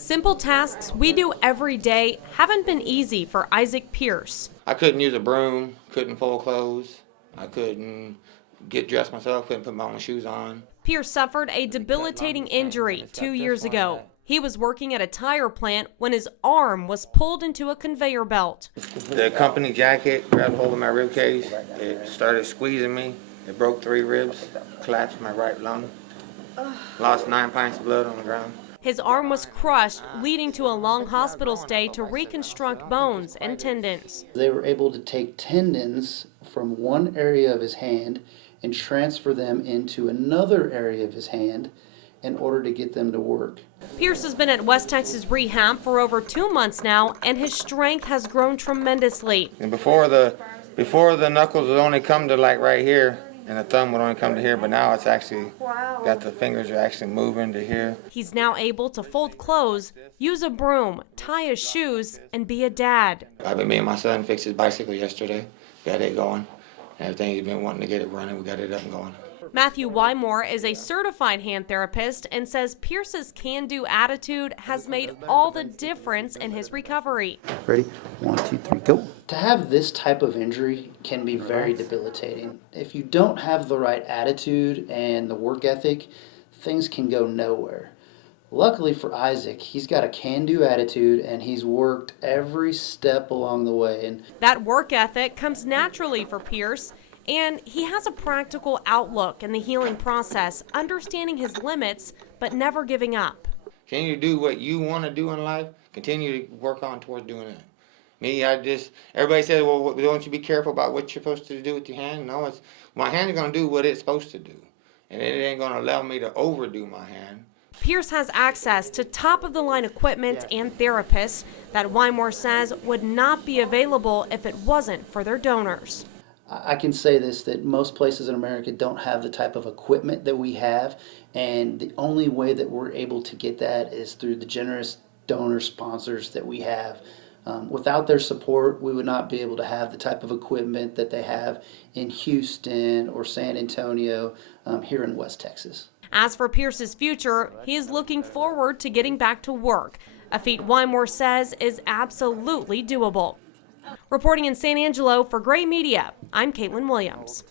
Simple tasks we do every day haven't been easy for Issac Pierce. I couldn't use a broom, couldn't fold clothes, I couldn't get dressed myself, couldn't put my own shoes on. Pierce suffered a debilitating injury 2 years ago. He was working at a tire plant when his arm was pulled into a conveyor belt. The company jacket grabbed hold of my rib cage. It started squeezing me. It broke 3 ribs, collapsed my right lung. Lost 9 pints of blood on the ground. His arm was crushed, leading to a long hospital stay to reconstruct bones and tendons. They were able to take tendons from one area of his hand and transfer them into another area of his hand in order to get them to work. Pierce has been at West Texas Rehab for over 2 months now, and his strength has grown tremendously. And before the knuckles would only come to like right here, and the thumb would only come to here, but now it's actually got the fingers are actually moving to here. He's now able to fold clothes, use a broom, tie his shoes, and be a dad. Me and my son fixed his bicycle yesterday, got it going, and everything he's been wanting to get it running, we got it up and going. Matthew Wymore is a certified hand therapist and says Pierce's can-do attitude has made all the difference in his recovery. Ready? 1, 2, 3, go. To have this type of injury can be very debilitating. If you don't have the right attitude and the work ethic, things can go nowhere. Luckily for Issac, he's got a can-do attitude and he's worked every step along the way. And that work ethic comes naturally for Pierce, and he has a practical outlook in the healing process, understanding his limits but never giving up. Continue to do what you want to do in life, continue to work on towards doing it. Me, everybody says, well, don't you be careful about what you're supposed to do with your hand? No, my hand is going to do what it's supposed to do, and it ain't going to allow me to overdo my hand. Pierce has access to top-of-the-line equipment and therapists that Wymore says would not be available if it wasn't for their donors. I can say this, that most places in America don't have the type of equipment that we have, and the only way that we're able to get that is through the generous donor sponsors that we have. Without their support, we would not be able to have the type of equipment that they have in Houston or San Antonio here in West Texas. As for Pierce's future, he is looking forward to getting back to work, a feat Wymore says is absolutely doable. Reporting in San Angelo for Gray Media, I'm Caitlin Williams.